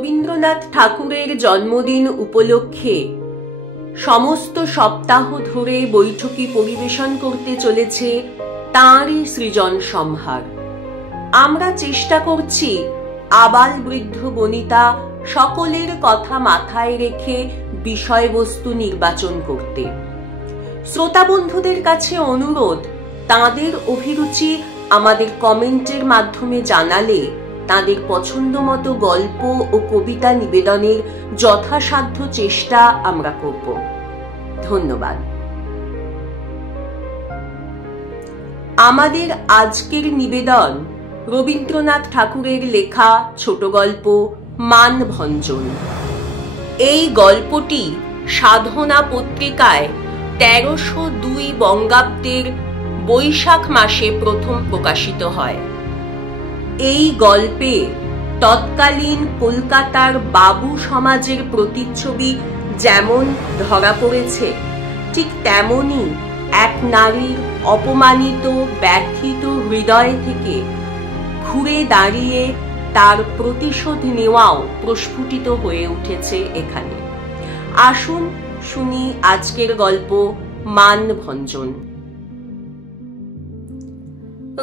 রবীন্দ্রনাথ ঠাকুরের জন্মদিন উপলক্ষে সমস্ত সপ্তাহ ধরে বৈঠকি পরিবেশন করতে চলেছে তাঁরই সৃজন সম্ভার। আমরা চেষ্টা করছি আবাল বৃদ্ধ বনিতা সকলের কথা মাথায় রেখে বিষয়বস্তু নির্বাচন করতে। শ্রোতা বন্ধুদের কাছে অনুরোধ, তাঁদের অভিরুচি আমাদের কমেন্টের মাধ্যমে জানালে তাঁদের পছন্দ মতো গল্প ও কবিতা নিবেদনের যথাসাধ্য চেষ্টা আমরা করব। ধন্যবাদ। আমাদের আজকের নিবেদন রবীন্দ্রনাথ ঠাকুরের লেখা ছোট গল্প মানভঞ্জন। এই গল্পটি সাধনা পত্রিকায় ১৩০২ বঙ্গাব্দের বৈশাখ মাসে প্রথম প্রকাশিত হয়। এই গল্পে তৎকালীন কলকাতার বাবু সমাজের প্রতিচ্ছবি যেমন ধরা পড়েছে, ঠিক তেমনি এক নারীর অপমানিত ব্যথিত হৃদয় থেকে ঘুরে দাঁড়িয়ে তার প্রতিশোধ নেওয়াও প্রস্ফুটিত হয়ে উঠেছে এখানে। আসুন শুনি আজকের গল্প মানভঞ্জন।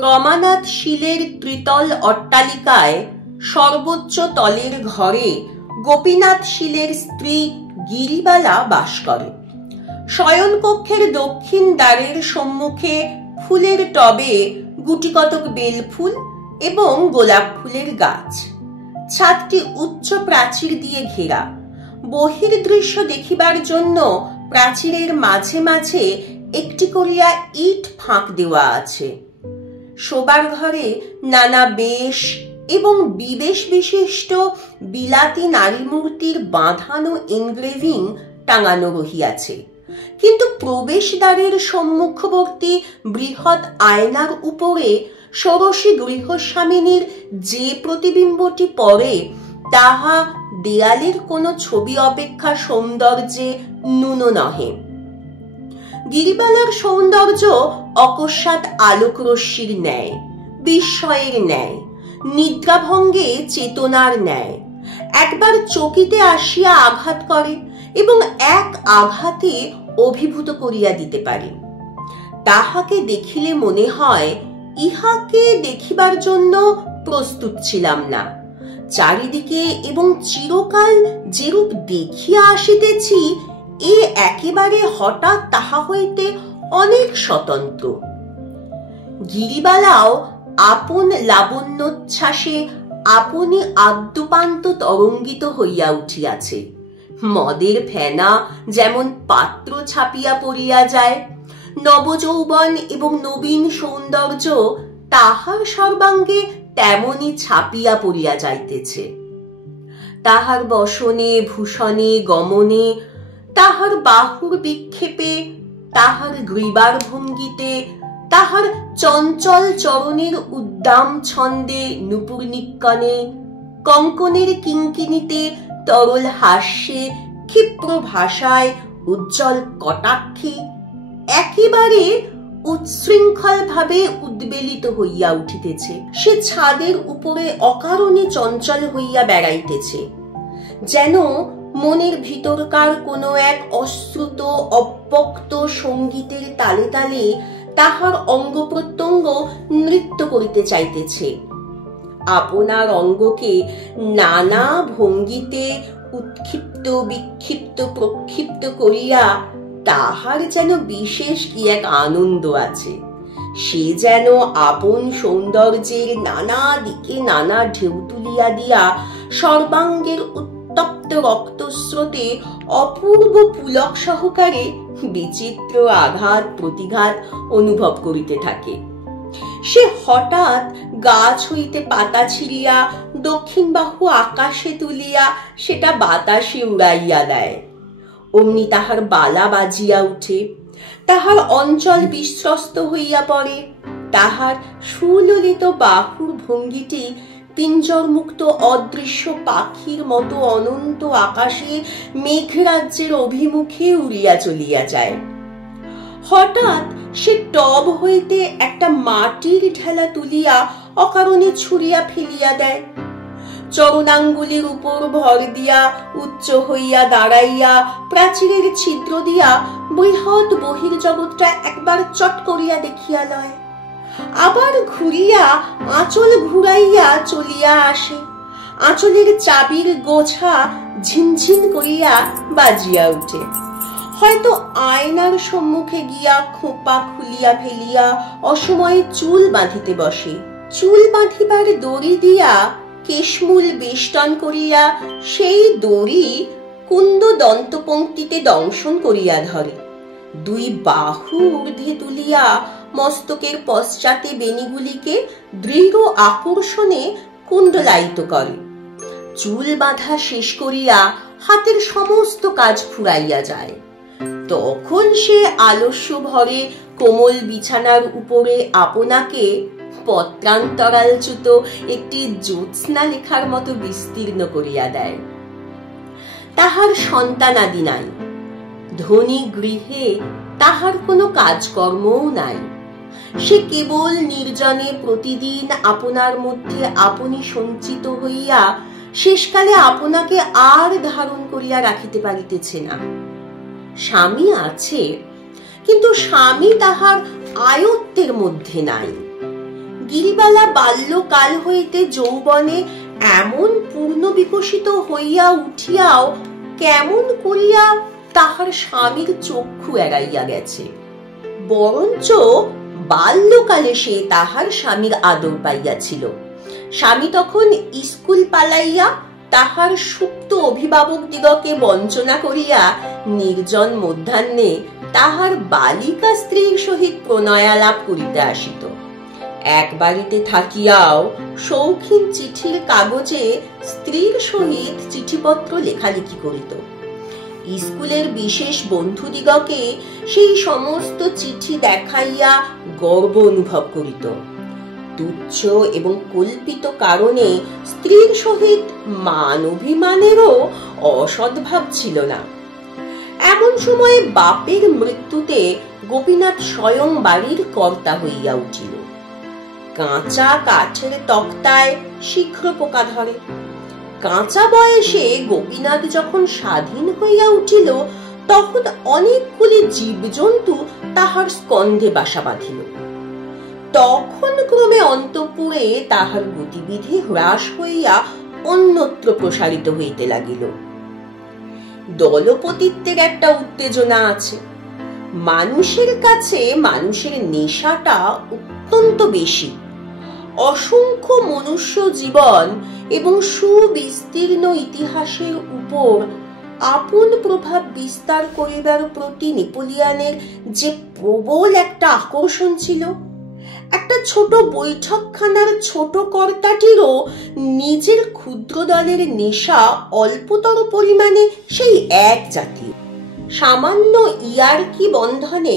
রমানাথ শীলের ত্রিতল অট্টালিকায় সর্বোচ্চ তলের ঘরে গোপীনাথ শীলের স্ত্রী গিরিবালা বাস করে। শয়নকক্ষের দক্ষিণ দ্বারের সম্মুখে ফুলের টবে গুটিকতক বেলফুল এবং গোলাপ ফুলের গাছ। ছাদটি উচ্চ প্রাচীর দিয়ে ঘেরা। বহির্দৃশ্য দেখিবার জন্য প্রাচীরের মাঝে মাঝে একটি করিয়া ইট ফাঁক দেওয়া আছে। শোবার ঘরে নানা বেশ এবং বিবেশ বিশিষ্ট বিলাতি নারী মূর্তির বাঁধানো এনগ্রেভিং টাঙানো রহিয়াছে, কিন্তু প্রবেশদ্বারের সম্মুখবর্তী বৃহৎ আয়নার উপরে ষোড়শী গৃহস্বামিনীর যে প্রতিবিম্বটি পড়ে তাহা দেয়ালের কোনো ছবি অপেক্ষা সৌন্দর্যে ন্যূন নহে। গিরিবালার সৌন্দর্য অকস্মাৎ আলোকরশ্মির ন্যায়, বিস্ময়ের ন্যায়, নিদ্রাভঙ্গে চেতনার ন্যায় একবার চকিতে আসিয়া আঘাত করে এবং এক আঘাতে অভিভূত করিয়া দিতে পারে। তাহাকে দেখিলে মনে হয় ইহাকে দেখিবার জন্য প্রস্তুত ছিলাম না। চারিদিকে এবং চিরকাল যেরূপ দেখিয়া আসিতেছি, এ একেবারে হঠাৎ তাহা হইতে অনেক স্বতন্ত্র। গিরিবালাও আপন লাবণ্যোচ্ছ্বাসে আপনি আদ্যপান্ত তরঙ্গিত হইয়া উঠিয়াছে। মদের ফেনা যেমন পাত্র ছাপিয়া পড়িয়া যায়, নবযৌবন এবং নবীন সৌন্দর্য তাহার সর্বাঙ্গে তেমনি ছাপিয়া পড়িয়া যাইতেছে। তাহার বসনে ভূষণে গমনে, তাহার বাহুর বিক্ষেপে, তাহার গ্রীবার ভঙ্গিতে, তাহার চঞ্চল চরণের উদ্দাম ছন্দে নূপুর নিক্কণে, কঙ্কনের কিঙ্কিনীতে, তরল হাস্যে, ক্ষিপ্র ভাষায়, উজ্জ্বল কটাক্ষে একেবারে উচ্ছৃঙ্খল ভাবে উদ্বেলিত হইয়া উঠিতেছে। সে ছাদের উপরে অকারণে চঞ্চল হইয়া বেড়াইতেছে, যেন মনের ভিতরকার কোনো এক অশ্রুত অব্যক্ত সঙ্গীতের তালে তালে তাহার অঙ্গ প্রত্যঙ্গ নৃত্য করিতে চাইতেছে। আপনার অঙ্গকে নানা ভঙ্গিতে উৎক্ষিপ্ত বিক্ষিপ্ত প্রক্ষিপ্ত করিয়া তাহার যেন বিশেষ কি এক আনন্দ আছে। সে যেন আপন সৌন্দর্যের নানা দিকে নানা ঢেউ তুলিয়া দিয়া সর্বাঙ্গের উত্তপ্ত রক্তস্রোতে অপূর্ব পুলক সহকারে বিচিত্র আঘাত প্রতিঘাত অনুভব করিতে থাকে। সে হঠাৎ গাছ হইতে পাতা ছিঁড়িয়া দক্ষিণ বাহু আকাশে তুলিয়া সেটা বাতাসে উড়াইয়া দেয়। অমনি তাহার বালা বাজিয়া উঠে, তাহার অঞ্চল বিশ্বস্ত হইয়া পড়ে। তাহার সুললিত বাহুর ভঙ্গিটি পিঞ্জর মুক্ত অদৃশ্য পাখির মতো অনন্ত আকাশে মেঘরাজ্যের অভিমুখে উড়িয়া চলিয়া যায়। হঠাৎ সে টব হইতে একটা মাটির ঢেলা তুলিয়া অকারণে ছুঁড়িয়া ফেলিয়া দেয়। চরণাঙ্গুলির উপর ভর দিয়া উচ্চ হইয়া দাঁড়াইয়া প্রাচীরের ছিদ্র দিয়া বৃহৎ বহির্জগৎটা একবার চট করিয়া দেখিয়া লয়, আবার ঘুরিয়া আঁচল ঘুরাইয়া চলিয়া আসে। আঁচলের চাবির গোছা ঝিনঝিন করিয়া বাজিয়া উঠে। হয়তো আয়নার সম্মুখে গিয়া খোপা খুলিয়া ফেলিয়া অসময়ে চুল বাঁধিতে বসে। চুল বাঁধিবার দড়ি দিয়া কেশমূল বেষ্টন করিয়া সেই দড়ি কুন্দ দন্তপঙ্ক্তিতে দংশন করিয়া ধরে। দুই বাহু ঊর্ধ্বে তুলিয়া মস্তকের পশ্চাতে বেণীগুলিকে দৃঢ় আকর্ষণে কুণ্ডলায়িত করে। চুল বাঁধা শেষ করিয়া হাতের সমস্ত কাজ ফুরাইয়া যায়। তখন সে আলস্য ভরে কোমল বিছানার উপরে আপনাকে পত্রান্তরালচ্যুত একটি জ্যোৎস্না লেখার মতো বিস্তীর্ণ করিয়া দেয়। তাহার সন্তানাদি নাই, ধনী গৃহে তাহার কোনো কাজকর্মও নাই। সে কেবল নির্জনে প্রতিদিন আপনার মধ্যে আপনি সঞ্চিত হইয়া শেষকালে আপনাকে আর ধারণ করিয়া রাখিতে পারিতেছে না। স্বামী আছে, কিন্তু স্বামী তাহার আয়ত্তের মধ্যে নাই। গিরিবালা বাল্যকাল হইতে যৌবনে এমন পূর্ণ বিকশিত হইয়া উঠিয়াও কেমন করিয়া তাহার স্বামীর চক্ষু এড়াইয়া গেছে। বরঞ্চ বাল্যকালে সে তাহার স্বামীর আদর পাইয়াছিল। স্বামী তখন স্কুল পালাইয়া তাহার সুপ্ত অভিভাবক দিগকে বঞ্চনা করিয়া নির্জন মধ্যাহ্নে তাহার বালিকা স্ত্রীর সহিত প্রণয়ালাপ করিতে আসিত। এক বাড়িতে থাকিয়াও শৌখিন চিঠির কাগজে স্ত্রীর সহিত চিঠিপত্র লেখালেখি করিত। স্কুলের বিশেষ বন্ধুদিগকে সেই সমস্ত চিঠি দেখাইয়া গর্ব অনুভব করিত। তুচ্ছ এবং কল্পিত কারণে স্ত্রীর সহিত মান অভিমানেরও অসদ্ভাব ছিল না। এমন সময় বাপের মৃত্যুতে গোপীনাথ স্বয়ং বাড়ির কর্তা হইয়া উঠিল। কাঁচা কাঠের তক্তায় শীঘ্র পোকা ধরে। কাঁচা বয়সে গোপীনাথ যখন স্বাধীন হইয়া উঠিল, তখন অনেকগুলি জীবজন্তু তাহার স্কন্ধে বাসা বাঁধিল। তখন ক্রমে অন্তঃপুরে তাহার গতিবিধি হ্রাস হইয়া অন্যত্র প্রসারিত হইতে লাগিল। দলপতিত্বের একটা উত্তেজনা আছে। মানুষের কাছে মানুষের নেশাটা অত্যন্ত বেশি। অসংখ্য মনুষ্য জীবন এবং সুবিস্তীর্ণ ইতিহাসের উপর আপন প্রভাব বিস্তার করিবার প্রতি নেপোলিয়নের যে প্রবল একটা আকর্ষণ ছিল, একটা ছোট বৈঠকখানার ছোট কর্তাটিরও নিজের ক্ষুদ্র দলের নেশা অল্পতর পরিমাণে সেই এক জাতীয়। সামান্য ইয়ার্কি বন্ধনে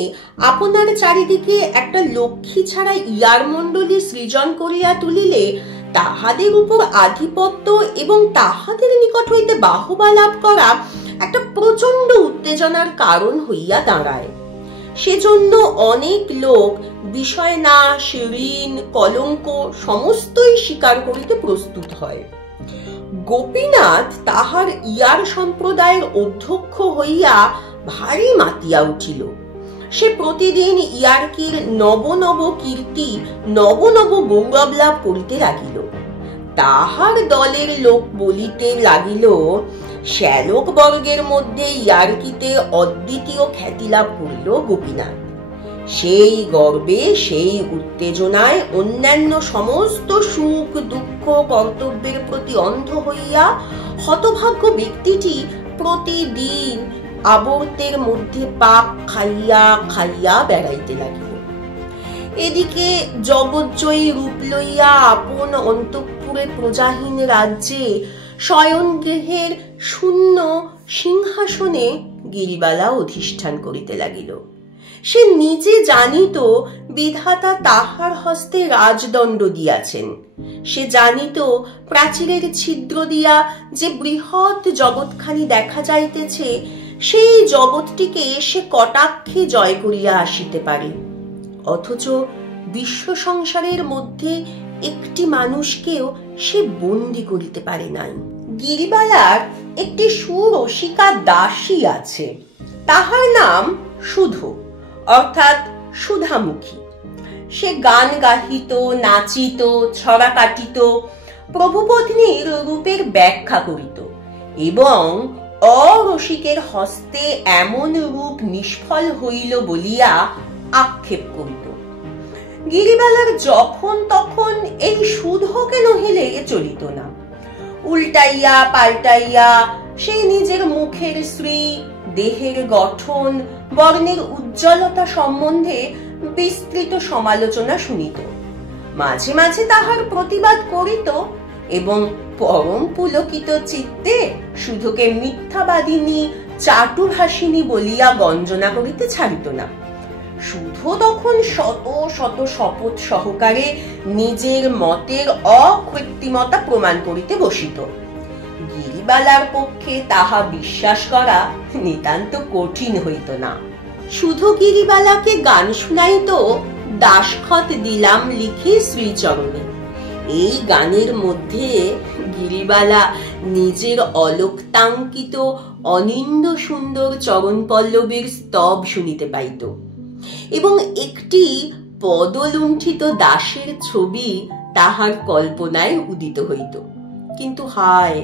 আপনার চারিদিকে একটা লক্ষ্মী ছাড়া ইয়ার মণ্ডলী সৃজন করিয়া তুলিলে তাহাদের উপর আধিপত্য এবং তাহাদের নিকট হইতে বাহবা লাভ করা একটা প্রচন্ড উত্তেজনার কারণ হইয়া দাঁড়ায়। সেজন্য অনেক লোক বিষয় নাশ, ঋণ, কলঙ্ক সমস্তই স্বীকার করিতে প্রস্তুত হয়। গোপীনাথ তাহার ইয়ার সম্প্রদায়ের অধ্যক্ষ হইয়া ভারী মাতিয়া উঠিল। সে প্রতিদিন ইয়ার্কির নব নব কীর্তি, নব নব গৌরব লাভ করিতে লাগিল। তাহার দলের লোক বলিতে লাগিল, শ্যালক বর্গের মধ্যে ইয়ার্কিতে অদ্বিতীয় খ্যাতি লাভ করিল গোপীনাথ। সেই গর্বে, সেই উত্তেজনায় অন্যান্য সমস্ত সুখ দুঃখ কর্তব্যের প্রতি অন্ধ হইয়া হতভাগ্য ব্যক্তিটি প্রতিদিন আবর্তের মধ্যে পাক খাইয়া খাইয়া বেড়াইতে লাগিল। এদিকে জগজ্জয়ী রূপ লইয়া আপন অন্তঃপুরে প্রজাহীন রাজ্যে শয়ন গৃহের শূন্য সিংহাসনে গিরিবালা অধিষ্ঠান করিতে লাগিল। সে নিজে জানিত বিধাতা তাহার হস্তে রাজদণ্ড দিয়াছেন। সে জানিত প্রাচীরের ছিদ্র দিয়া যে বৃহৎ জগৎখানি দেখা যাইতেছে, সেই জগৎটিকে সে কটাক্ষে জয় করিয়া আসিতে পারে। অথচ বিশ্ব সংসারের মধ্যে একটি মানুষকেও সে বন্দি করিতে পারে নাই। গিরিবালার একটি সুরসিকা দাসী আছে, তাহার নাম সুধো অর্থাৎ সুধামুখী। সে গান গাহিত, নাচিত, ছড়া কাটিত, প্রভুপত্নীর রূপের ব্যাখ্যা করিত এবং অরসিকের হস্তে এমন রূপ নিষ্ফল হইল বলিয়া আক্ষেপ করিত। গিরিবালার যখন তখন এই সুধোকে নহিলে চলিত না। উল্টাইয়া পাল্টাইয়া সে নিজের মুখের শ্রী, দেহের গঠন, বর্ণের উজ্জ্বলতা সম্বন্ধে বিস্তৃত সমালোচনা শুনিত। মাঝে মাঝে তাহার প্রতিবাদ করিত এবং পরম পুলকিত চিত্তে সুধোকে মিথ্যাবাদিনী, চাটুভাষিনী বলিয়া গঞ্জনা করিতে ছাড়িত না। সুধো তখন শত শত শপথ সহকারে নিজের মতের অকৃত্রিমতা প্রমাণ করিতে বসিত। গিরিবালার পক্ষে তাহা বিশ্বাস করা নিতান্ত কঠিন হইত না। সুধো গিরিবালাকে গান শুনাইত দাসখত দিলাম লিখে শ্রীচরণে। এই গানের মধ্যে গিরিবালা নিজের অলোক্তাঙ্কিত অনিন্দ সুন্দর চরণ পল্লবের স্তব শুনিতে পাইত এবং একটি পদলুণ্ঠিত দাসের ছবি তাহার কল্পনায় উদিত হইত। কিন্তু হায়,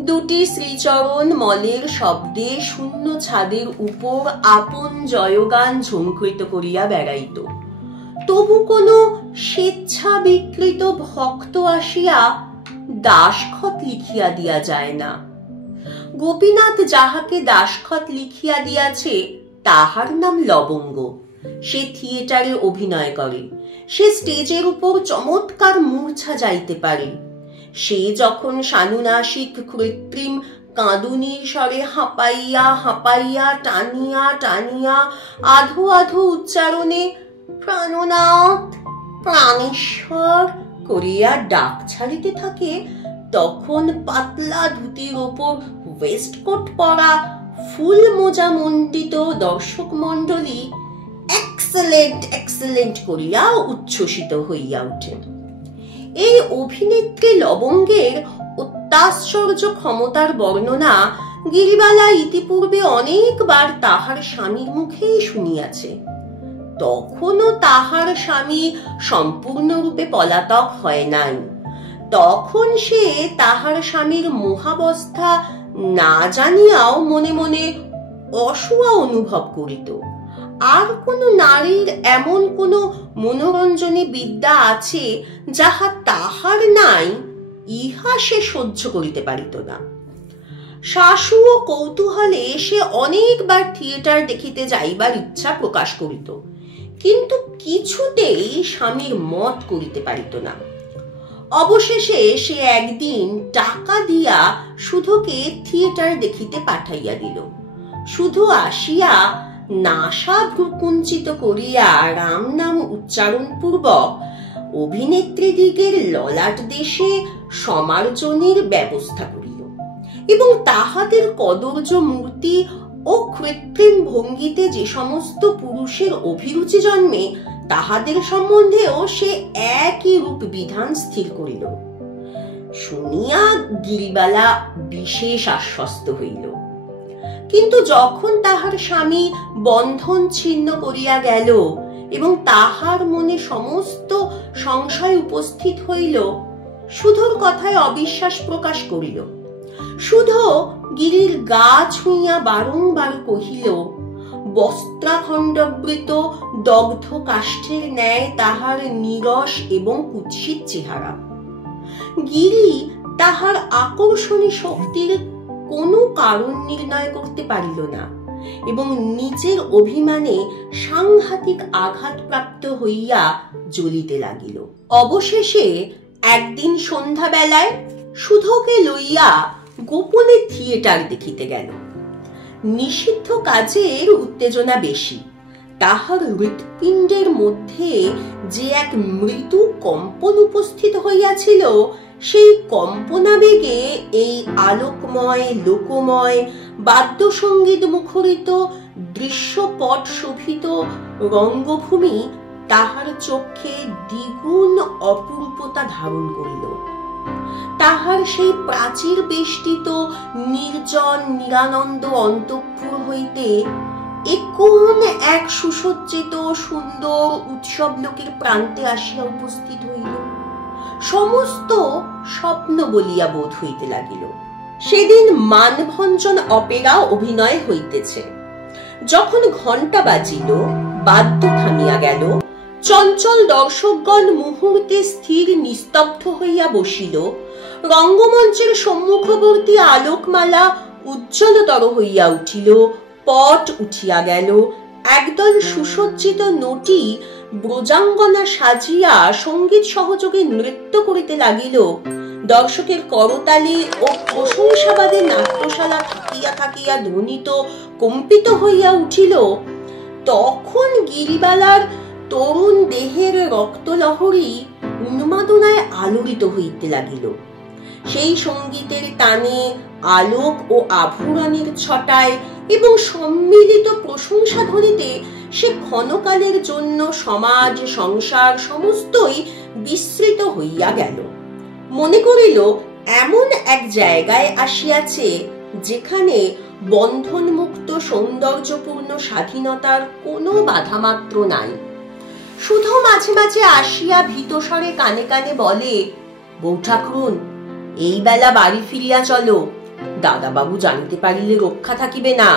দুটি শ্রীচরণ মলের শব্দে শূন্য ছাদের উপর আপন জয়গান ঝঙ্কৃত করিয়া বেড়াইত। তবু কোনো স্বেচ্ছা বিকৃত ভক্ত আসিয়া দাসখত লিখিয়া দিয়া যায় না। গোপীনাথ যাহাকে দাসখত লিখিয়া দিয়াছে তাহার নাম লবঙ্গ। সে থিয়েটারে অভিনয় করে, সে স্টেজের উপর চমৎকার মূর্ছা যাইতে পারে। সে যখন সানুনাসিক কৃত্রিম কাঁদুনির স্বরে হাঁপাইয়া হাঁপাইয়া, টানিয়া টানিয়া, আধো আধো উচ্চারণে প্রাণনাথ, প্রাণেশ্বর করিয়া ডাক ছাড়িতে থাকে, তখন পাতলা ধুতির ওপর ওয়েস্টকোট পরা ফুল মোজা মণ্ডিত দর্শক মণ্ডলী এক্সেলেন্ট এক্সেলেন্ট করিয়া উচ্ছ্বসিত হইয়া ওঠে। এই অভিনেত্রী লবঙ্গের অত্যাশ্চর্য ক্ষমতার বর্ণনা গিরিবালা ইতিপূর্বে অনেকবার তাহার স্বামীর মুখেই শুনিয়াছে। তখনও তাহার স্বামী সম্পূর্ণরূপে পলাতক হয় নাই। তখন সে তাহার স্বামীর মোহাবস্থা না জানিয়াও মনে মনে অসুয়া অনুভব করিত। আর কোন নারীর এমন কোন মনোরঞ্জনী বিদ্যা আছে যাহা তাহার নাই, ইহা সে সহ্য করিতে পারিত না। শাশু ও কৌতূহলে সে অনেকবার থিয়েটার দেখিতে যাইবার ইচ্ছা প্রকাশ করিত, কিন্তু কিছুতেই স্বামীর মত করিতে পারিত না। অবশেষে সে একদিন টাকা দিয়া সুধোকে থিয়েটার দেখিতে পাঠাইয়া দিল। শুধু আসিয়া নাসা ভ্রুকুঞ্চিত করিয়া রাম নাম উচ্চারণ পূর্বক অভিনেত্রীদিগের ললাট দেশে সমার্জনের ব্যবস্থা করিল এবং তাহাদের কদর্য মূর্তি ও কৃত্রিম ভঙ্গিতে যে সমস্ত পুরুষের অভিরুচি জন্মে তাহাদের সম্বন্ধেও সে একই রূপ বিধান স্থির করিল। শুনিয়া গিরিবালা বিশেষ আশ্বস্ত হইল। কিন্তু যখন তাহার স্বামী বন্ধন ছিন্ন করিয়া গেল এবং তাহার মনে সমস্ত সংশয় উপস্থিত হইল, সুধোর কথায় অবিশ্বাস প্রকাশ করিল। সুধো গিরির গা ছুঁইয়া বারংবার কহিল, বস্ত্রাখণ্ডবৃত দগ্ধ কাষ্ঠের ন্যায় তাহার নীরস এবং কুৎসিত চেহারা। গিরি তাহার আকর্ষণী শক্তির কোনো কারণ নির্ণয় করতে পারিল না এবং নিজের অভিমানে সাংঘাতিক আঘাতপ্রাপ্ত হইয়া জ্বলিতে লাগিল। অবশেষে একদিন সন্ধ্যাবেলায় সুধোকে লইয়া গোপনে থিয়েটার দেখিতে গেল। নিষিদ্ধ কাজের উত্তেজনা বেশি। তাহার হৃৎপিণ্ডের মধ্যে যে এক মৃদু কম্পন উপস্থিত হইয়াছিল, সেই কম্পনাবেগে এই আলোকময়, লোকময়, বাদ্যসঙ্গীত মুখরিত, দৃশ্যপট শোভিত রঙ্গভূমি তাহার চোখে দ্বিগুণ অপূর্বতা ধারণ করিল। তাহার সেই প্রাচীর বেষ্টিত নির্জন নিরানন্দ অন্তঃপুর হইতে কোন এক সুসজ্জিত সুন্দর উৎসব লোকের প্রান্তে আসিয়া উপস্থিত হইল। সমস্ত স্বপ্ন বলিয়া বোধ হইতে লাগিল। সেদিন মানভঞ্জন অপেরা অভিনয় হইতেছে। যখন ঘণ্টা বাজিল, বাদ্য থামিয়া গেল, চঞ্চল দর্শকগণ মুহূর্তে স্থির নিস্তব্ধ হইয়া বসিল। রঙ্গমঞ্চের সম্মুখবর্তী আলোকমালা উজ্জ্বলতর হইয়া উঠিল, পট উঠিয়া গেল। একদল সুসজ্জিত নটি ব্রজাঙ্গনা সাজিয়া সঙ্গীত সহযোগে নৃত্য করিতে লাগিল। দর্শকের করতালি ও প্রশংসাবাদে নাট্যশালা থাকিয়া থাকিয়া ধ্বনিত কম্পিত হইয়া উঠিল। তখন গিরিবালার তরুণ দেহের রক্তলহরী উন্মাদনায় আলোড়িত হইতে লাগিল। সেই সঙ্গীতের টানে, আলোক ও আভরণের ছটায় এবং সম্মিলিত প্রশংসা ধ্বনিতে সে ক্ষণকালের জন্য সমাজ সংসার সমস্তই বিস্মৃত হইয়া গেল। মনে করিল এমন এক জায়গায় আসিয়াছে যেখানে বন্ধনমুক্ত সৌন্দর্যপূর্ণ স্বাধীনতার কোনো বাধা মাত্র নাই। শুধু মাঝে মাঝে আসিয়া ভীতস্বরে কানে কানে বলে, বউ ঠাকুরুন, এই বেলা বাড়ি ফিরিয়া চলো, দাদাবাবু জানিতে পারিলে রক্ষা থাকিবে না।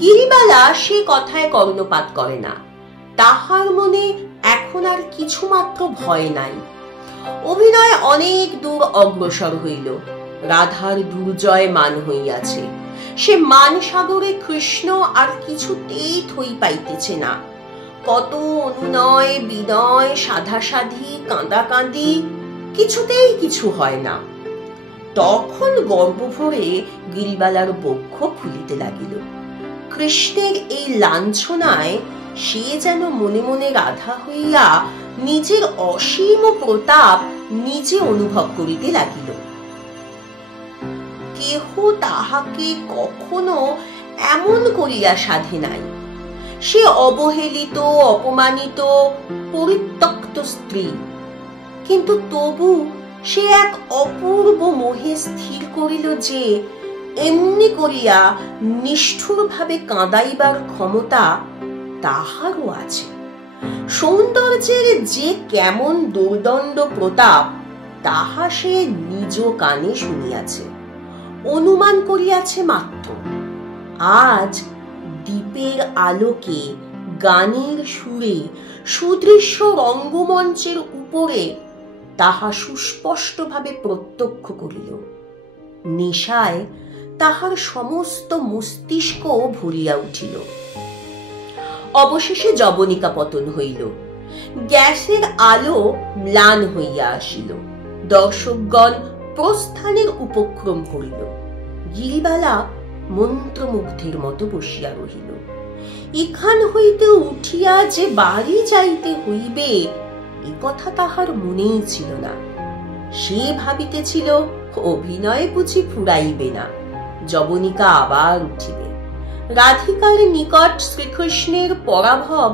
গিরিবালা সে কথায় কর্ণপাত করে না। তাহার মনে এখন আর কিছু মাত্র ভয় নাই। অভিনয় অনেক দূর অগ্রসর হইল। রাধার দুর্জয় মান হইয়াছে। সে মান সাগরে কৃষ্ণ আর কিছুতেই থই পাইতেছে না। কত অনুনয় বিনয় সাধাসাধি কাঁদাকাঁদি, কিছুতেই কিছু হয় না। তখন গর্ব ভরে গিরিবালার বক্ষ ফুলিতে লাগিল। কৃষ্ণের এই লাঞ্ছনায় সে যেন মনে মনে রাধা হইয়া নিজের অসীম প্রতাপ নিজে অনুভব করিতে লাগিল। কেহ তাহাকে কখনো এমন করিয়া সাধে নাই। সে অবহেলিত, অপমানিত, পরিত্যক্ত স্ত্রী, কিন্তু তবু সে এক অপূর্ব মোহে স্থির করিল যে এমনি করিয়া নিষ্ঠুর ভাবে কাঁদাইবার ক্ষমতা তাহারও আছে। সৌন্দর্যের যে কেমন দুর্দণ্ড প্রতাপ তাহা সে নিজ কানে শুনিয়াছে, অনুমান করিয়াছে মাত্র। আজ দীপের আলোকে, গানের সুরে, সুদৃশ্য রঙ্গমঞ্চের উপরে তাহা সুস্পষ্টভাবে প্রত্যক্ষ করিল। নেশায় তাহার সমস্ত মস্তিষ্ক ভরিয়া উঠিল। অবশেষে যবনিকা পতন হইল। গ্যাসের আলো ম্লান হইয়া আসিল। দর্শকগণ প্রস্থানের উপক্রম করিল। গিরিবালা মন্ত্রমুগ্ধের মতো বসিয়া রহিল। এখান হইতে উঠিয়া যে বাড়ি যাইতে হইবে এ কথা তাহার মনেই ছিল না। সে ভাবিতেছিল অভিনয় বুঝি ফুরাইবে না, যবনিকা আবার উঠিবে। রাধিকার নিকট শ্রীকৃষ্ণের পরাভব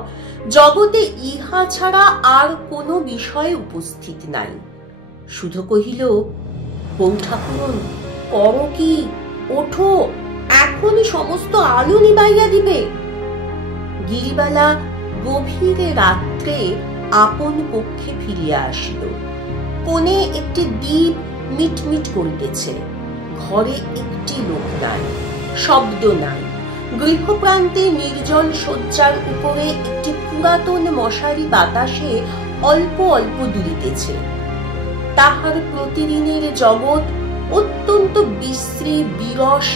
জগতে ইহা ছাড়া আর কোনো বিষয় উপস্থিত নাই। শুধু কহিল, বউ ঠাকুরুন, করো কি, ওঠো, এখনই সমস্ত আলো নিবাইয়া দিবে। গিরিবালা গভীর রাত্রে আপন কক্ষে ফিরিয়া আসিল। কোণে একটি দ্বীপ মিটমিট করিতেছে। ঘরে একটি লোক নাই, শব্দ নাই। গৃহপ্রান্তে নির্জন শয্যার উপরে একটি পুরাতন মশারি বাতাসে অল্প অল্প দুলিতেছে। তাহার প্রতিদিনের জগৎ অত্যন্ত বিশ্রী, বিরস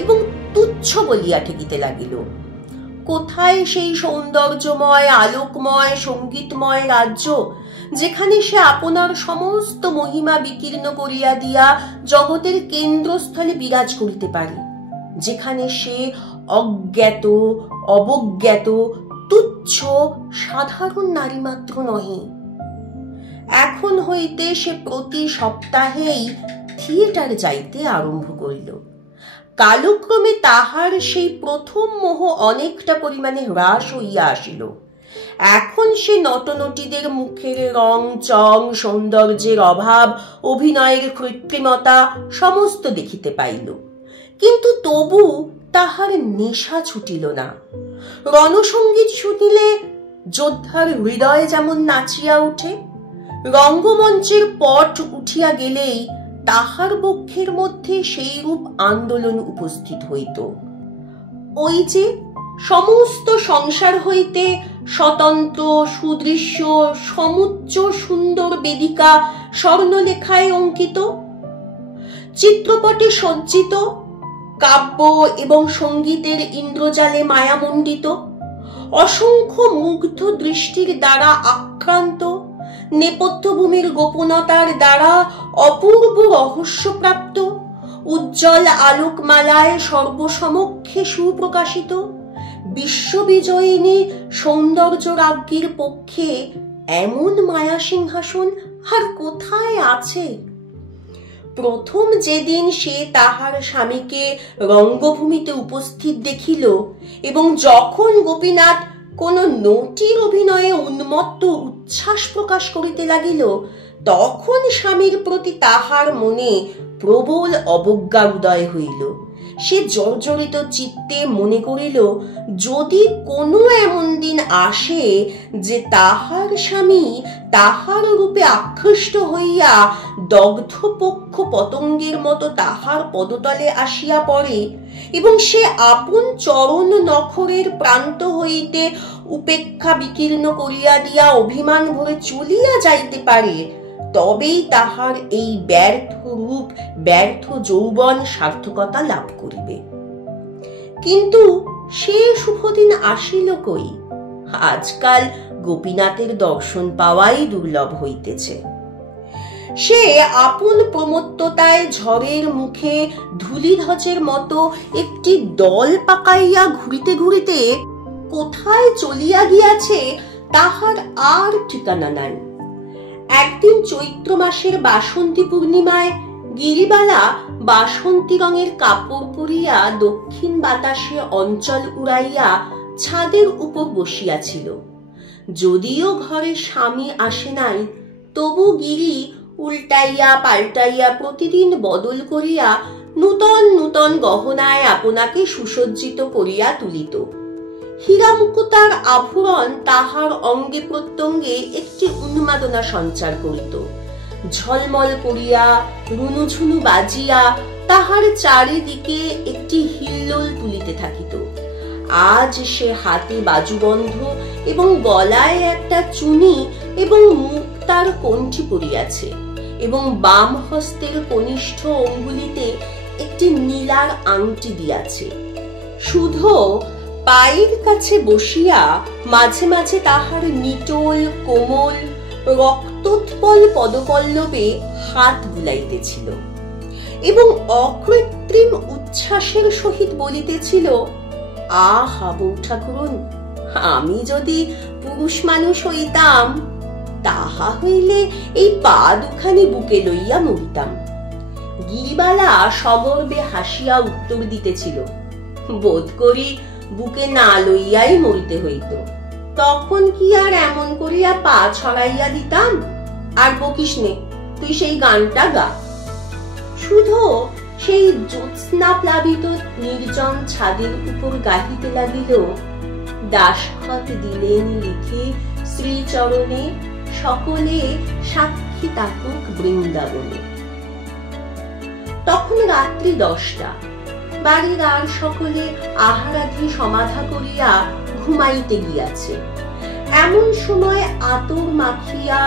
এবং তুচ্ছ বলিয়া ঠেকিতে লাগিল। কোথায় সেই সৌন্দর্যময়, আলোকময়, সঙ্গীতময় রাজ্য যেখানে সে আপনার সমস্ত মহিমা বিকীর্ণ করিয়া দিয়া জগতের কেন্দ্রস্থলে বিরাজ করিতে পারে, যেখানে সে অজ্ঞাত, অবজ্ঞাত, তুচ্ছ, সাধারণ নারী মাত্র নহে। এখন হইতে সে প্রতি সপ্তাহেই থিয়েটার যাইতে আরম্ভ করিল। কালক্রমে তাহার সেই প্রথম মোহ অনেকটা পরিমাণে হ্রাস হইয়া আসিল। এখন সে নটনটীদের মুখের রং চং, সৌন্দর্যের অভাব, অভিনয়ের কৃত্রিমতা সমস্ত দেখিতে পাইল, কিন্তু তবু তাহার নেশা ছুটিল না। রণসঙ্গীত শুনিলে যোদ্ধার হৃদয় যেমন নাচিয়া উঠে, রঙ্গমঞ্চের পট উঠিয়া গেলেই তাহার বক্ষের মধ্যে সেই রূপ আন্দোলন উপস্থিত হইত। ওই যে সমস্ত সংসার হইতে স্বতন্ত্র, সুদৃশ্য, সমুচ্চ সুন্দর বেদিকা স্বর্ণলেখায় অঙ্কিত, চিত্রপটে সজ্জিত, কাব্য এবং সঙ্গীতের ইন্দ্রজালে মায়ামণ্ডিত, অসংখ্য মুগ্ধ দৃষ্টির দ্বারা আক্রান্ত, নেপথ্যভূমির গোপনতার দ্বারা অপূর্ব রহস্যপ্রাপ্ত, উজ্জ্বল আলোকমালায় সর্বসমক্ষে সুপ্রকাশিত, বিশ্ববিজয়িনী সৌন্দর্য রাজ্ঞীর পক্ষে এমন মায়া সিংহাসন আর কোথায় আছে? প্রথম যেদিন সে তাহার স্বামীকে রঙ্গভূমিতে উপস্থিত দেখিল এবং যখন গোপীনাথ কোন নটির অভিনয়ে উন্মত্ত উচ্ছ্বাস প্রকাশ করিতে লাগিল, তখন স্বামীর প্রতি তাহার মনে প্রবল অবজ্ঞা উদয় হইল। সে জর্জরিত চিত্তে মনে করিল, যদি কোনো এমন দিন আসে যে তাহার স্বামী তাহার রূপে আকৃষ্ট হইয়া দগ্ধ পক্ষ পতঙ্গের মতো তাহার পদতলে আসিয়া পড়ে এবং সে আপন চরণ নখরের প্রান্ত হইতে উপেক্ষা বিকীর্ণ করিয়া দিয়া অভিমান ভরে চলিয়া যাইতে পারে, তবেই তাহার এই ব্যর্থ রূপ, ব্যর্থ যৌবন সার্থকতা লাভ করিবে। কিন্তু সে শুভদিন আসিল কই? আজকাল গোপীনাথের দর্শন পাওয়াই দুর্লভ হইতেছে। সে আপন প্রমত্ততায় ঝড়ের মুখে ধূলিধ্বজের মতো একটি দল পাকাইয়া ঘুরিতে ঘুরিতে কোথায় চলিয়া গিয়াছে তাহার আর ঠিকানা নাই। একদিন চৈত্র মাসের বাসন্তী পূর্ণিমায় গিরিবালা বাসন্তী রঙের কাপড় পরিয়া দক্ষিণ বাতাসে অঞ্চল উড়াইয়া ছাদের উপর বসিয়াছিল। যদিও ঘরে স্বামী আসে নাই, তবু গিরি উল্টাইয়া পাল্টাইয়া প্রতিদিন বদল করিয়া নূতন নূতন গহনায় আপনাকে সুসজ্জিত করিয়া তুলিত। হীরামুকুতার আভরণ তাহার অঙ্গে প্রত্যঙ্গে একটি উন্মাদনা সঞ্চার করিত। ঝলমল করিয়া রুনুঝুনু বাজিয়া তাহার চারিদিকে একটি হিল্লোল তুলিতে থাকিত। আজ সে হাতে বাজুবন্ধ এবং গলায় একটা চুনি এবং মুক্তার কণ্ঠি পরিয়াছে এবং বাম হস্তের কনিষ্ঠ অঙ্গুলিতে একটি নীলার আংটি দিয়াছে। শুধু পায়ের কাছে বসিয়া মাঝে মাঝে তাহার নিটোল কোমল রক্তোৎপল পদপল্লবে হাত বুলাইতেছিল এবং অকৃত্রিম উচ্ছ্বাসের সহিত বলিতেছিল, আহা বউ ঠাকুরুন, আমি যদি পুরুষ মানুষ হইতাম, তাহা হইলে এই পা দুখানি বুকে লইয়া মরিতাম। গিরিবালা সগর্বে হাসিয়া উত্তর দিতেছিল, বোধ করি বুকে না লইয়াই মরিতে হইত। তখন কি আর এমন করিয়া পা ছড়াইয়া দিতাম? আর বকিস নে, তুই সেই গানটা গা। শুধু সেই জ্যোৎস্না প্লাবিত নির্জন ছাদের উপর গাহিতে লাগিল, দাসখত দিলেন লিখে শ্রীচরণে, সকলে সাক্ষী তাকুক বৃন্দাবনে। তখন রাত্রি 10টা। বাড়ির আর সকলে আহারাধি সমাধা করিয়া ঘুমাইতে গিয়াছে। এমন সময় আতর মাখিয়া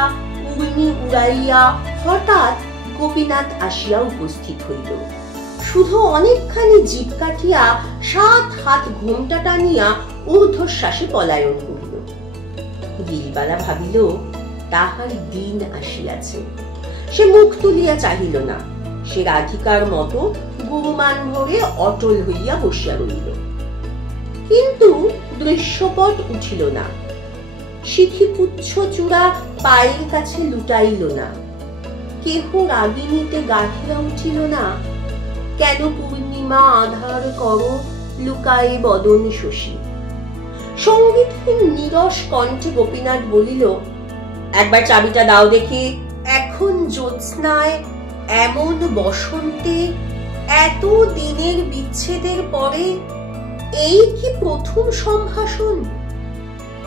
উর্মি উড়াইয়া হঠাৎ গোপীনাথ আসিয়া উপস্থিত হইল। শুধু অনেকখানি জিভ কাটিয়া 7 হাত ঘোমটা টানিয়া ঊর্ধ্বশ্বাসে পলায়ন করিল। গিরিবালা ভাবিল, তাহার দিন আসিয়াছে। সে মুখ তুলিয়া চাহিল না। সে রাধিকার মতো গুরুমান ভরে অটল হইয়া বসিয়া রইল। কিন্তু দৃশ্যপট উঠিল না। শিখি পুচ্ছ চূড়া পায়ের কাছে লুটাইল না। কেহ রাগিনীতে গাহিয়া উঠিল না, কেন পূর্ণিমা আধার কর লুকায়ে বদন শশী। সঙ্গীতহীন নীরস কণ্ঠে গোপীনাথ বলিল, একবার চাবিটা দাও দেখি। এখন জ্যোৎস্নায়, এমন বসন্তে, এত দিনের বিচ্ছেদের পরে এই কি প্রথম সম্ভাষণ?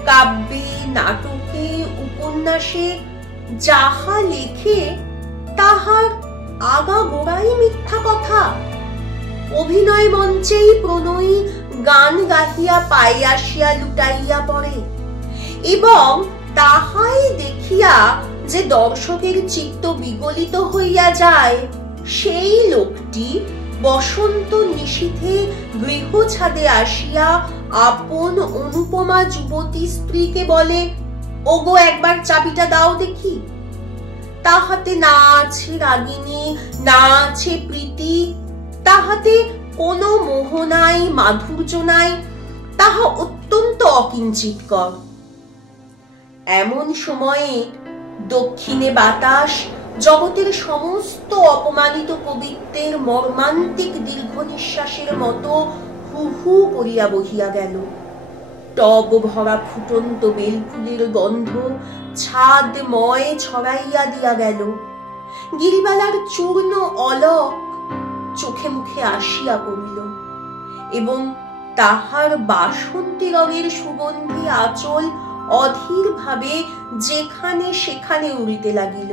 কাব্যে, নাটকে, উপন্যাসে যাহা লেখে তাহার আগাগোড়াই মিথ্যা কথা। অভিনয় মঞ্চেই প্রণয়ী গান গাহিয়া পাই আসিয়া লুটাইয়া পড়ে, এবং তাহাই দেখিয়া যে দর্শকের চিত্ত বিগলিত হইয়া যায়, সেই লোকটি বসন্ত নিশীথে গৃহ ছাদে আসিয়া আপন অনুপমা যুবতী স্ত্রীকে বলে, ওগো একবার চাবিটা দাও দেখি। তাহাতে না আছে রাগিনী, না আছে প্রীতি, তাহাতে কোনো মোহ নাই, মাধুর্য নাই, তাহা অত্যন্ত অকিঞ্চিতকর। এমন সময়ে দক্ষিণে বাতাস জগতের সমস্ত অপমানিত কবিত্বের মর্মান্তিক দীর্ঘ নিঃশ্বাসের মতো হু হু করিয়া বহিয়া গেল। টব ভরা ফুটন্ত বেলফুলের গন্ধ ছাদময় ছড়াইয়া দিয়া গেল। গিরিবালার চূর্ণ অলক চোখে মুখে আসিয়া পড়িল, এবং তাহার বাসন্তী রঙের সুগন্ধি আঁচল অধীর ভাবে যেখানে সেখানে উড়িতে লাগিল।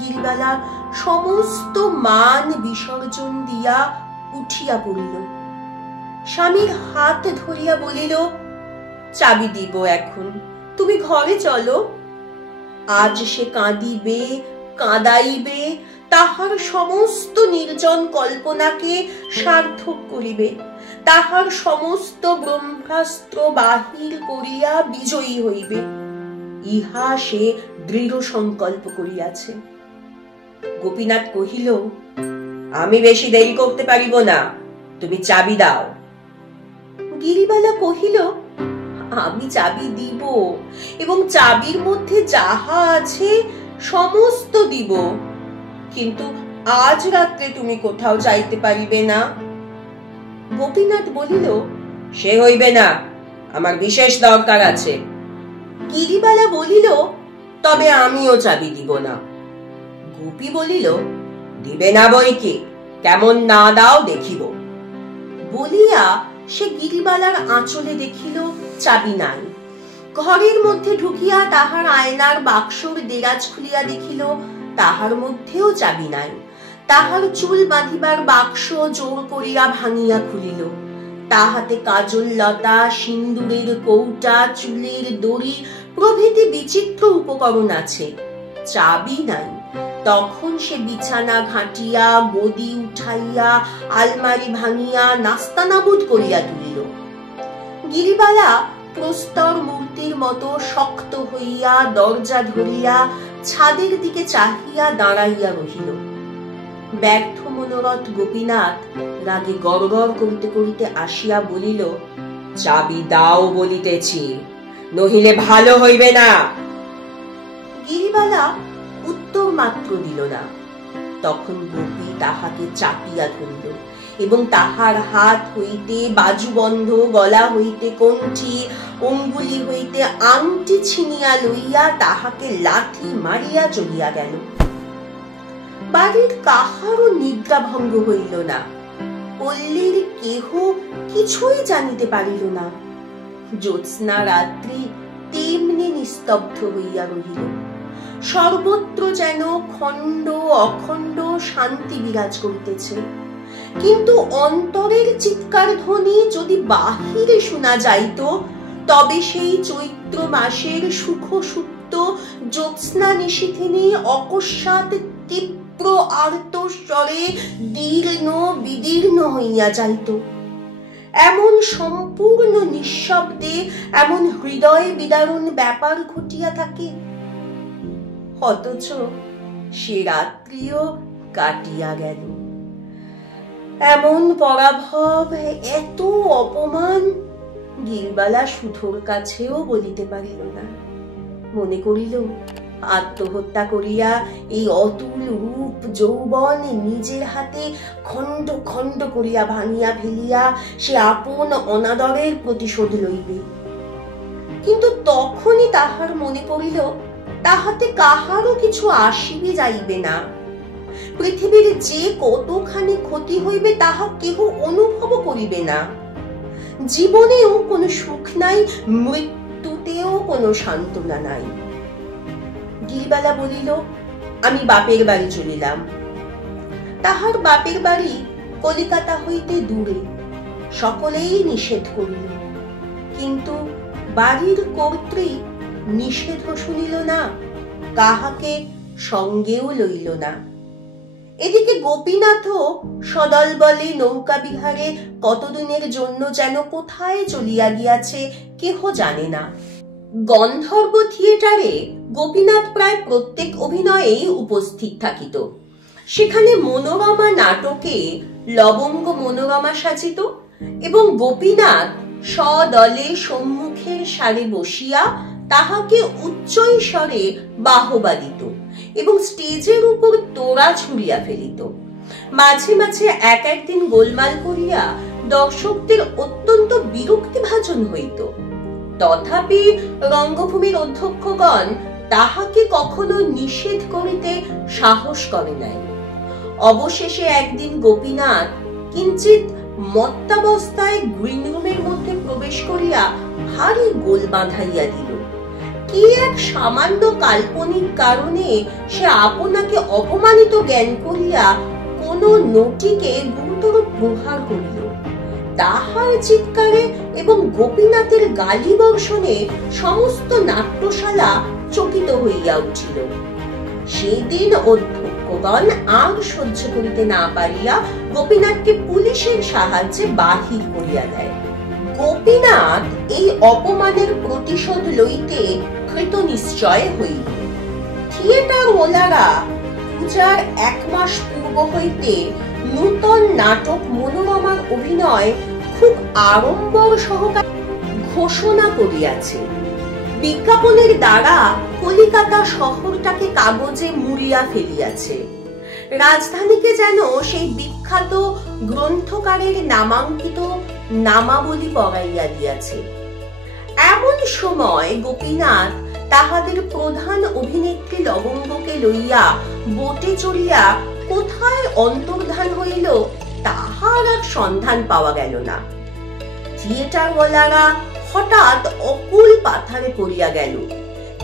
গিরিবালা সমস্ত মান বিসর্জন দিয়া উঠিয়া পড়িল। স্বামীর হাত ধরিয়া বলিল, চাবি দিব এখন, তুমি ঘরে চলো। আজ সে কাঁদিবে, কাঁদাইবে, তাহার সমস্ত নির্জন কল্পনাকে সার্থক করিবে, তাহার সমস্ত ব্রহ্মাস্ত্র বাহির করিয়া বিজয়ী হইবে, ইহা সে দৃঢ় সংকল্প করিয়াছে। গোপীনাথ কহিল, আমি বেশি দেরি করতে পারিব না, তুমি চাবি দাও। গিরিবালা কহিল, আমি চাবি দিব, এবং চাবির মধ্যে যাহা আছে সমস্ত দিব, কিন্তু আজ রাত্রে তুমি কোথাও যাইতে পারিবে না। গোপীনাথ বলিল, সে হইবে না, আমার বিশেষ দরকার আছে। গিরিবালা বলিল, তবে আমিও চাবি দিব না। গোপী বলিল, দিবে না বই কি, কেমন না দাও দেখিব। বলিয়া সে গিরিবালার আঁচলে দেখিল চাবি নাই। ঘরের মধ্যে ঢুকিয়া তাহার আয়নার বাক্সর দেরাজ খুলিয়া দেখিল তাহার মধ্যেও চাবি নাই। তাহার চুল বাঁধিবার বাক্স জোর করিয়া ভাঙিয়া খুলিল। তাহাতে কাজল লতা, সিন্দুরের কৌটা, চুলের দড়ি প্রভৃতি বিচিত্র উপকরণ আছে, চাবি নাই। তখন সে বিছানা ঘাটিয়া, গদি উঠাইয়া, আলমারি ভাঙিয়া নাস্তানাবুদ করিয়া তুলিল। গিরিবালা প্রস্তর মূর্তির মতো শক্ত হইয়া দরজা ধরিয়া ছাদের দিকে চাহিয়া দাঁড়াইয়া রহিল। ব্যর্থ মনোরথ গোপীনাথ রাগে গড়গড় করিতে করিতে আসিয়া বলিল, চাবি দাও বলিতেছি, নহিলে ভালো হইবে না। গিরিবালা উত্তর মাত্র দিল না। তখন গোপী তাহাকে চাপিয়া ধরিল এবং তাহার হাত হইতে বাজুবন্ধ, গলা হইতে কণ্ঠি, অঙ্গুলি হইতে আংটি ছিনিয়া লইয়া তাহাকে লাথি মারিয়া চলিয়া গেল। বাড়ির কাহারও নিদ্রা ভঙ্গ হইল না। পল্লীর কেহ কিছুই জানিতে পারিল না। জ্যোৎস্না রাত্রি তেমনি নিস্তব্ধ হইয়া রহিল। সর্বত্র যেন খণ্ড অখণ্ড শান্তি বিরাজ করিতেছে, কিন্তু অন্তরের চিৎকার ধ্বনি যদি বাহিরে শোনা যাইত, তবে সেই চৈত্র মাসের সুখ সুপ্ত জ্যোৎস্না নিশীথিনী অকস্মাৎ তীব্র আর্ত স্বরে দীর্ণ বিদীর্ণ হইয়া যাইত। এমন সম্পূর্ণ নিঃশব্দে এমন হৃদয় বিদারণ ব্যাপার ঘটিয়া থাকে। অথচ সে রাত্রিও কাটিয়া গেল। এমন পরাভব, এত অপমান গিরিবালা সুধোর কাছেও বলিতে পারিল না। মনে করিল আত্মহত্যা করিয়া এই অতুল রূপ যৌবন নিজের হাতে খণ্ড খণ্ড করিয়া ভাঙিয়া ফেলিয়া সে আপন অনাদরের প্রতিশোধ লইবে। কিন্তু তখনই তাহার মনে পড়িল তাহাতে কাহারও কিছু আসিবে যাইবে না। পৃথিবীর যে কতখানি ক্ষতি হইবে তাহা কেহ অনুভব করিবে না। জীবনেও কোনো সুখ নাই, মৃত্যুতেও কোনো সান্ত্বনা নাই। গিরিবালা বলিল, আমি বাপের বাড়ি চলিলাম। তাহার বাপের বাড়ি কলিকাতা হইতে দূরে। সকলেই নিষেধ করিল, কিন্তু বাড়ির কর্ত্রী নিষেধ শুনিল না, কাহাকে সঙ্গেও লইল না। এদিকে গোপীনাথও সদল বলে নৌকা বিহারে কতদিনের জন্য যেন কোথায় চলিয়া গিয়াছে কেহ জানে না। গন্ধর্ব থিয়েটারে গোপীনাথ প্রায় প্রত্যেক অভিনয়েই উপস্থিত থাকিত। সেখানে মনোরমা নাটকে লবঙ্গ মনোরমা সাজিত এবং গোপীনাথ সদলে সম্মুখের সারে বসিয়া তাহাকে উচ্চ স্বরে বাহবা দিত এবং স্টেজের উপর তোড়া ছুড়িয়া ফেলিত। মাঝে মাঝে এক একদিন গোলমাল করিয়া দর্শকদের অত্যন্ত বিরক্তিভাজন হইত। তথাপি রঙ্গভূমির অধ্যক্ষগণ তাহাকে কখনো নিষেধ করিতে সাহস করে নাই। অবশেষে একদিন গোপীনাথ কিঞ্চিত মত্তাবস্থায় গ্রিন রুমের মধ্যে প্রবেশ করিয়া ভারী গোল বাঁধাইয়া দিল। কি এক সামান্য কাল্পনিক কারণে সে আপনাকে অপমানিত জ্ঞান করিয়া কোন নটিকে গুরুতর প্রহার করিল। তাহার চিৎকারে এবং গোপীনাথের গালি বর্ষণে সমস্ত নাট্যশালা চকিত হইয়া উঠিল। সেদিন অধ্যক্ষগণ আর সহ্য করিতে না পারিয়া গোপীনাথকে পুলিশের সাহায্যে বাহির করিয়া দেয়। গোপীনাথ এই অপমানের প্রতিশোধ লইতে কৃত নিশ্চয় হইল। থিয়েটার ওলারা পূজার 1 মাস পূর্ব হইতে নূতন নাটক মনোরমার অভিনয় খুব আড়ম্বর সহকারে ঘোষণা করিয়াছে। বিজ্ঞাপনের দ্বারা কলিকাতা শহরটাকে কাগজে মুড়িয়া ফেলিয়াছে। রাজধানীকে যেন সেই বিখ্যাত গ্রন্থকারের নামাঙ্কিত নামাবলী পড়াইয়া দিয়াছে। এমন সময় গোপীনাথ তাহাদের প্রধান অভিনেত্রী লবঙ্গকে লইয়া বোটে চড়িয়া কোথায় অন্তর্ধান হইল তাহার আর সন্ধান পাওয়া গেল না। থিয়েটারওয়ালারা হঠাৎ অকুল পাথারে পড়িয়া গেল।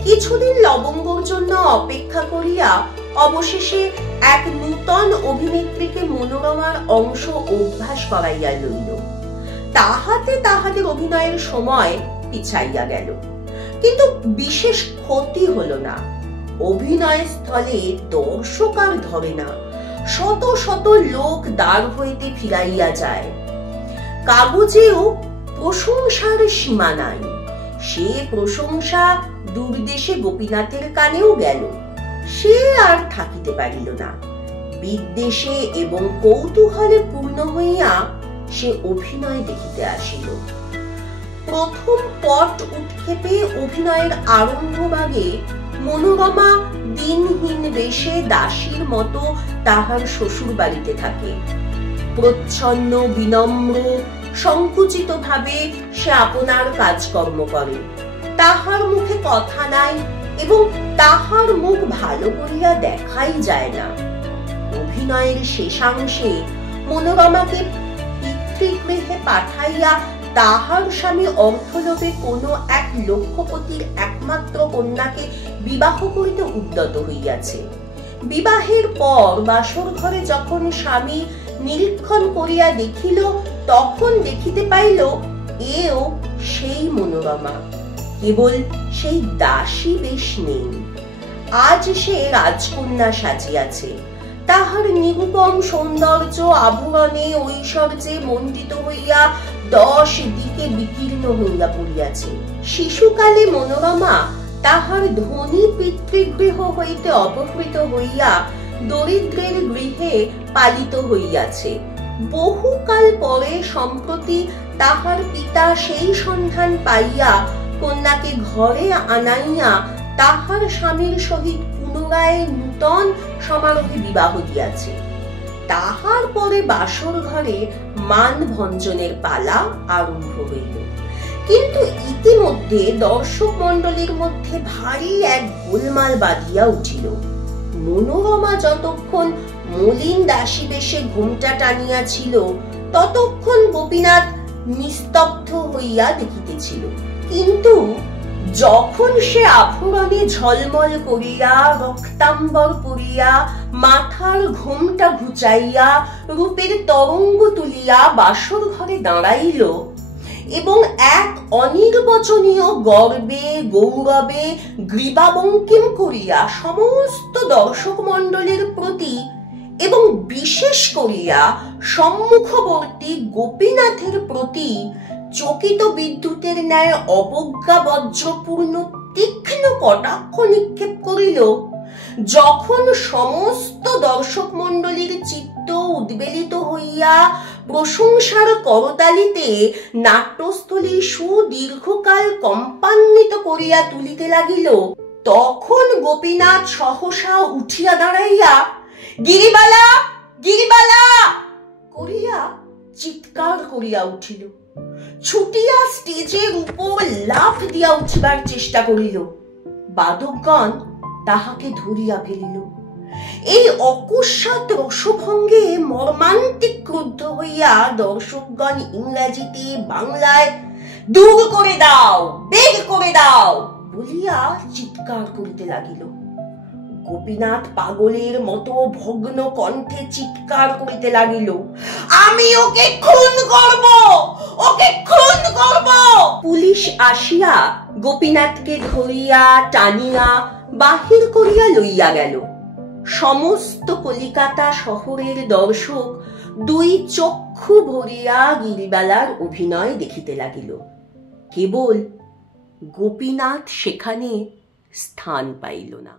কিছুদিন লবঙ্গর জন্য অপেক্ষা করিয়া অবশেষে এক নূতন অভিনেত্রীকে মনোরমার অংশ অভ্যাস করাইয়া লইল। তাহাতে তাহাদের অভিনয়ের সময় পিছাইয়া গেল, কিন্তু বিশেষ ক্ষতি হল না। অভিনয় স্থলে দর্শক আর ধরে না, শত শত লোক দ্বার হইতে ফিরাইয়া যায়। কাগজেও প্রশংসার সীমা নাই। সে প্রশংসা দূরদেশে গোপীনাথের কানেও গেল। সে আর থাকিতে পারিল না। বিদ্বেষে এবং কৌতূহলে পূর্ণ হইয়া সে অভিনয় দেখিতে আসিল। প্রথম পট উৎক্ষেপে অভিনয়ের আরম্ভ ভাগে মনোরমা দিনহীন বেশে দাসীর মতো তাহার শ্বশুর বাড়িতে থাকে। প্রচ্ছন্ন বিনম্র সংকুচিত ভাবে সে আপনার কাজকর্ম করে। তাহার মুখে কথা নাই এবং তাহার মুখ ভালো করিয়া দেখাই যায় না। অভিনয়ের শেষাংশে মনোরমাকে পিতৃগৃহে পাঠাইয়া তাহার স্বামী অর্থলোভে কোনো এক লক্ষপতির একমাত্র কন্যাকে বিবাহ করিতে উদ্যত হইয়াছে। বিবাহের পর বাসর ঘরে যখন স্বামী নিরীক্ষণ করিয়া দেখিল, তখন দেখিতে পাইল এও সেই মনোরমা, কেবল সেই দাসী বেশ নেই। আজ সে রাজকন্যা সাজিয়াছে। তাহার নিরূপম সৌন্দর্য আভরণে ঐশ্বর্যে মণ্ডিত হইয়া 10 দিকে বিকীর্ণ হইয়া পড়িয়াছে। শিশুকালে মনোরমা তাহার ধনী পিতৃগৃহ হইতে অপহৃত হইয়া দরিদ্রের গৃহে পালিত হইয়াছে। বহুকাল পরে সম্প্রতি তাহার পিতা সেই সন্ধান পাইয়া কন্যাকে ঘরে আনাইয়া তাহার স্বামীর সহিত পুনরায় নূতন সমারোহে বিবাহ দিয়াছে। তাহার পরে বাসর ঘরে মান ভঞ্জনের পালা আরম্ভ হইল। কিন্তু ইতিমধ্যে দর্শক মণ্ডলীর মধ্যে ভারী এক গোলমাল বাঁধিয়া উঠিল। মনোরমা যতক্ষণ মলিন দাসী বেশে ঘোমটা টানিয়াছিল, ততক্ষণ গোপীনাথ নিস্তব্ধ হইয়া দেখিতেছিল। কিন্তু যখন সে আভরণে ঝলমল করিয়া, রক্তাম্বর পরিয়া, মাথার ঘোমটা ঘুচাইয়া, রূপের তরঙ্গ তুলিয়া বাসর ঘরে দাঁড়াইল এবং এক অনির্বচনীয় গর্বে গৌরবে গ্রীবাবঙ্কিম করিয়া সমস্ত দর্শক মণ্ডলীর প্রতি এবং বিশেষ করিয়া সম্মুখবর্তী গোপীনাথের প্রতি চকিত বিদ্যুতের ন্যায় অবজ্ঞা বজ্রপূর্ণ তীক্ষ্ণ কটাক্ষ নিক্ষেপ করিল, যখন সমস্ত দর্শক মণ্ডলীর চিত্ত উদ্বেলিত হইয়া প্রশংসার করতালিতে নাট্যস্থলী সুদীর্ঘকাল কম্পান্বিত করিয়া তুলিতে লাগিল, তখন গোপীনাথ সহসা উঠিয়া দাঁড়াইয়া গিরিবালা গিরিবালা করিয়া চিৎকার করিয়া উঠিল। ছুটিয়া স্টেজের উপর লাফ দিয়া উঠিবার চেষ্টা করিল। বাদকগণ তাহাকে ধরিয়া ফেলিল। এই অকস্মাৎ রসভঙ্গে মর্মান্তিক ক্রুদ্ধ হইয়া দর্শকগণ ইংরাজিতে বাংলায় দূর করে দাও, বের করে দাও বলিয়া চিৎকার করিতে লাগিল। গোপীনাথ পাগলের মতো ভগ্ন কণ্ঠে চিৎকার করিতে লাগিল, আমি ওকে খুন করব, ওকে খুন করব। পুলিশ আসিয়া গোপীনাথকে ধরিয়া টানিয়া বাহির করিয়া লইয়া গেল। সমস্ত কলিকাতা শহরের দর্শক দুই চক্ষু ভরিয়া গিরিবালার অভিনয় দেখিতে লাগিল। কেবল গোপীনাথ সেখানে স্থান পাইল না।